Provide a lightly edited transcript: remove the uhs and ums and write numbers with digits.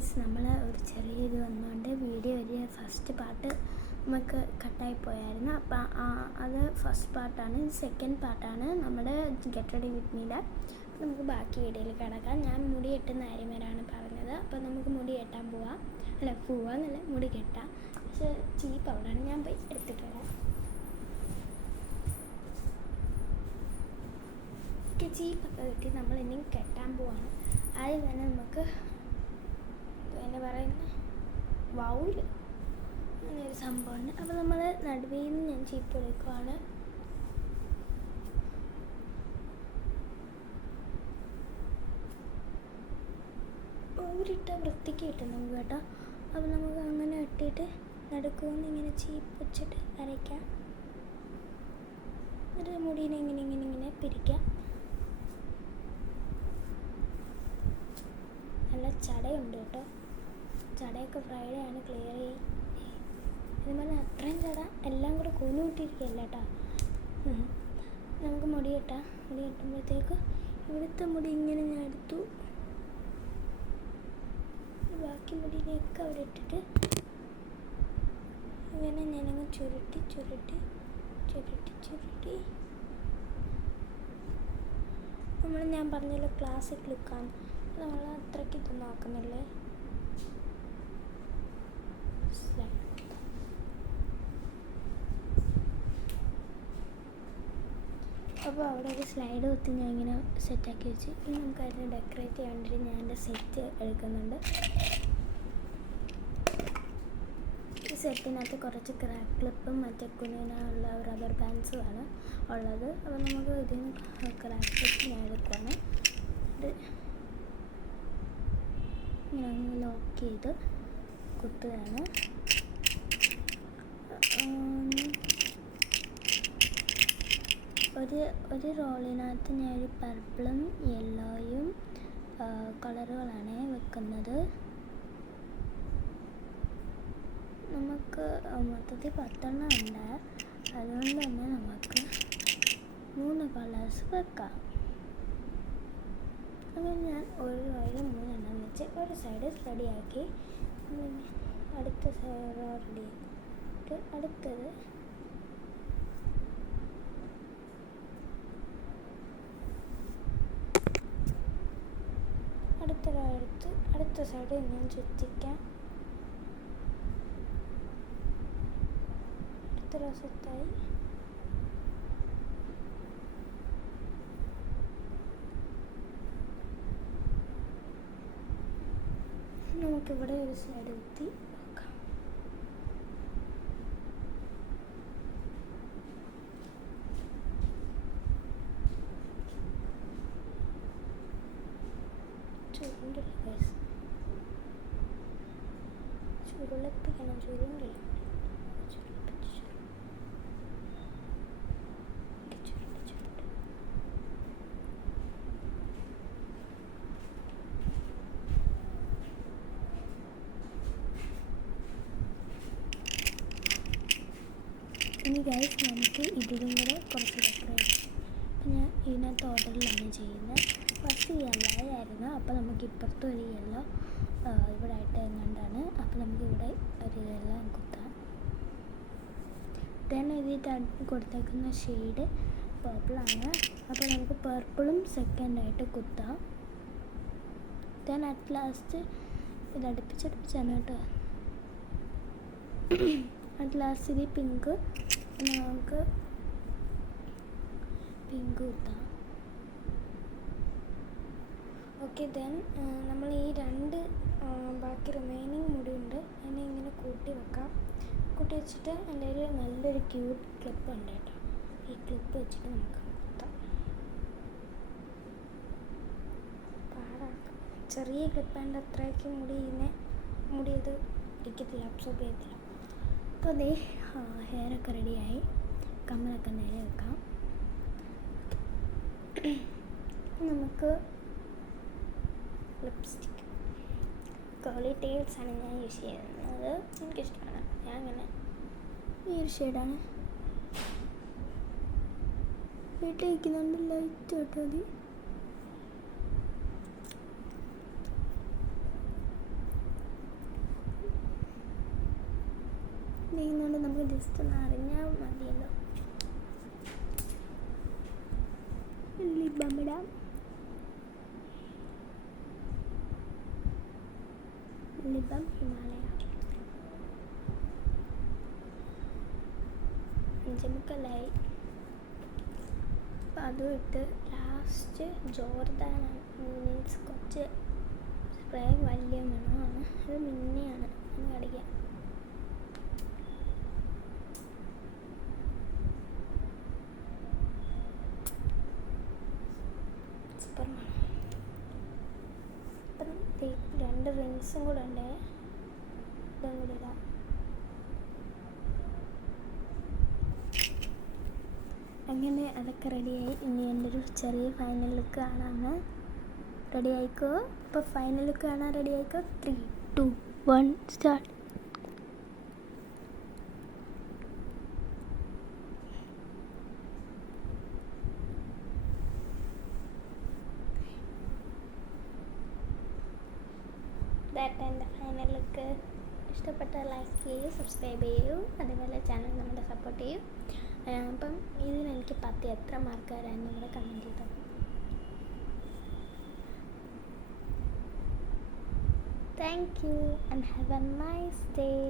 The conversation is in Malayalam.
ഗൈസ്, നമ്മൾ ഒരു ചെറിയത് വന്നുകൊണ്ട് വീഡിയോ ഒരു ഫസ്റ്റ് പാർട്ട് നമുക്ക് കട്ടായി പോയായിരുന്നു. അപ്പം അത് ഫസ്റ്റ് പാർട്ടാണ്. ഇത് സെക്കൻഡ് പാർട്ടാണ് നമ്മുടെ ഗെറ്റ് റെഡി വിത്ത് മീ. നമുക്ക് ബാക്കി വീഡിയോയിൽ കിടക്കാം. ഞാൻ മുടി കെട്ടുന്ന കാര്യം വരാണ് പറഞ്ഞത്. അപ്പം നമുക്ക് മുടി കെട്ടാൻ പോവാന്നല്ല മുടി കെട്ടാം. പക്ഷേ ചീപ്പ് അവിടെയാണ്, ഞാൻ പോയി എടുത്തിട്ട് വരാം. ചീപ്പൊക്കെ കിട്ടി നമ്മൾ ഇനി കെട്ടാൻ പോവാണ്. ആദ്യം തന്നെ നമുക്ക് എന്താ പറയുന്നത്, വൗല് അങ്ങനെയൊരു സംഭവമുണ്ട്. അപ്പോൾ നമ്മൾ നടുവിൽ നിന്ന് ഞാൻ ചീപ്പ് എടുക്കുവാണ്. വൗലിട്ട വൃത്തിക്ക് കിട്ടും നമുക്ക് കേട്ടോ. അപ്പോൾ നമുക്ക് അങ്ങനെ ഇട്ടിട്ട് നടുക്കുമെന്ന് ഇങ്ങനെ ചീപ്പ് വെച്ചിട്ട് അരയ്ക്കാം. എന്നിട്ട് മുടീനെ ഇങ്ങനെ പിരിക്കാം. നല്ല ചടയുണ്ട് കേട്ടോ. ചടയൊക്കെ ഫ്രൈഡേ ആണ് ക്ലിയർ ചെയ്യും. അതുപോലെ അത്രയും ചട എല്ലാം കൂടെ കൂട്ടിയിരിക്കുകയല്ല കേട്ടോ. നമുക്ക് മുടി കെട്ടുമ്പോഴത്തേക്ക് ഇവിടുത്തെ മുടി ഇങ്ങനെ ഞാൻ എടുത്തു. ബാക്കി മുടിയിലേക്ക് അവിടെ ഇട്ടിട്ട് ഇങ്ങനെ ഞാനങ്ങ് ചുരുട്ടി ഞാൻ പറഞ്ഞല്ലോ ക്ലാസിക് ലുക്കാണ്. നമ്മൾ അത്രയ്ക്ക് ഇത് നോക്കുന്നില്ലേ. അപ്പോൾ അവിടെ ഒരു സ്ലൈഡ് കുത്തി ഞാൻ ഇങ്ങനെ സെറ്റാക്കി വെച്ച് ഇനി നമുക്ക് അതിനെ ഡെക്കറേറ്റ് ചെയ്യാൻ വേണ്ടിയിട്ട് ഞാൻ എൻ്റെ സെറ്റ് എടുക്കുന്നുണ്ട്. ഈ സെറ്റിനകത്ത് കുറച്ച് ക്രാക്ക് ക്ലിപ്പും മറ്റേ കുഞ്ഞിനുള്ള റബ്ബർ ബാൻഡ്സുമാണ് ഉള്ളത്. അപ്പോൾ നമുക്ക് ഇതിന് ക്രാക്ക് ക്ലിപ്പ് ഞാൻ എടുക്കുകയാണ്. ഇങ്ങനെ ഒന്ന് ലോക്ക് ചെയ്ത് കുത്തുകയാണ്. ഒരു റോളിനകത്ത് ഞാനൊരു പർപ്പിളും യെല്ലോയും കളറുകളാണ് വെക്കുന്നത്. നമുക്ക് മൊത്തത്തിൽ 10 ഉണ്ട്. അതുകൊണ്ട് തന്നെ നമുക്ക് 3 കളേഴ്സ് വെക്കാം. അങ്ങനെ ഞാൻ ഒരു റോയിൽ 3 വെച്ച് ഒരു സൈഡ് റെഡിയാക്കി. അടുത്ത സൈഡ് റെഡിയാക്കിയിട്ട് അടുത്തത് അടുത്ത സൈഡ് ഞാൻ ചുറ്റിക്കാം. അടുത്ത വശത്തായി നമുക്കിവിടെ ഒരു സൈഡ് കുത്തി നോക്കാം. ചുരുളിപ്പിക്കണം. ചുരുണ്ടില്ല. ഇനി ഗൈസ് നമുക്ക് ഇതിലും കൂടെ കുറച്ച് ഡെക്കറേഷൻ ഞാൻ ഇതിനകത്ത് ഓർഡറിലാണ് ചെയ്യുന്നത്. ഫസ്റ്റ് യെല്ലോ ആയിരുന്നു. അപ്പോൾ നമുക്ക് ഇപ്പുറത്തും ഒരു യെല്ലോ ഇവിടെ ആയിട്ട് എങ്ങാണ്ടാണ്. അപ്പോൾ നമുക്ക് ഇവിടെ ഒരു യെല്ലോ കുത്താം. ദെൻ ഇതിട്ട് കൊടുത്തേക്കുന്ന ഷെയ്ഡ് പേർപ്പിളാണ്. അപ്പോൾ നമുക്ക് പേർപ്പിളും സെക്കൻഡായിട്ട് കുത്താം. ദെൻ അറ്റ് ലാസ്റ്റ് ഇത് അടുപ്പിച്ചടുപ്പിച്ചാണ് കേട്ടോ. അറ്റ് ലാസ്റ്റ് ഇത് പിങ്ക്, നമുക്ക് പിങ്ക് കുത്താം. ഓക്കെ, ദെൻ നമ്മൾ ഈ 2 ബാക്കി റിമൈനിങ് മുടിയുണ്ട്. അതിനെ ഇങ്ങനെ കൂട്ടി വെക്കാം. കൂട്ടി വെച്ചിട്ട് എൻ്റെ ഒരു നല്ലൊരു ക്യൂട്ട് ക്ലിപ്പ് ഉണ്ട് കേട്ടോ. ഈ ക്ലിപ്പ് വെച്ചിട്ട് നമുക്ക് കുത്താം. പാടാക്കാം. ചെറിയ ക്ലിപ്പാണ്ട് അത്രയ്ക്ക് മുടി ഇത് ഇരിക്കത്തില്ല, അബ്സോർബ് ചെയ്യത്തില്ല. അപ്പോൾ അതേ ഹെയറൊക്കെ റെഡിയായി. കമ്മലൊക്കെ നേരെ വെക്കാം. നമുക്ക് ലിപ്സ്റ്റിക് കേളി ടൈൽസാണ് ഞാൻ യൂസ് ചെയ്യുന്നത്. എനിക്കിഷ്ടമാണ്. ഞാൻ അങ്ങനെ ഈ ഒരു ഷെയ്ഡാണ് വീട്ടിൽ വയ്ക്കുന്നുണ്ട്. ലൈറ്റ് കേട്ടോ. മതി. ചെയ്തുകൊണ്ടിരിക്കുന്നതുകൊണ്ട് നമുക്ക് ജസ്റ്റ് ഒന്ന് അറിഞ്ഞാൽ മതിയല്ലോ. ലിപം ഇടാം. ലിപം ഹിമാലയ 5 അപ്പം അതും ഇട്ട് ലാസ്റ്റ് ജോർദാനാണ്, മീൻസ് കുറച്ച് സ്പ്രേ വലിയ മണമാണ്. ഇത് മിന്നെയാണ് നമുക്ക് അടിക്കാം. സൂപ്പർ മണം. അപ്പം 2 റിങ്സും കൂടെ ഉണ്ട്, ഇതും കൂടി ഇടാം. അങ്ങനെ അതൊക്കെ റെഡിയായി. ഇനി എൻ്റെ ഒരു ചെറിയ ഫൈനൽ ലുക്ക് കാണാമെന്ന്. റെഡി ആയിക്കോ. ഇപ്പോൾ ഫൈനൽ ലുക്ക് കാണാൻ റെഡി ആയിക്കോ. 3, 2, 1 സ്റ്റാർട്ട്. ഇതായിട്ട് എൻ്റെ ഫൈനൽ ലുക്ക്. ഇഷ്ടപ്പെട്ട ലൈക്ക് ചെയ്യൂ, സബ്സ്ക്രൈബ് ചെയ്യൂ, അതേപോലെ ചാനൽ നമ്മുടെ സപ്പോർട്ട് ചെയ്യൂ. അപ്പം ഇതിനെനിക്ക് 10 എത്ര മാർക്ക് തരാമെന്ന് കൂടെ കമൻറ്റ് ചെയ്തോ. Thank you and have a nice day.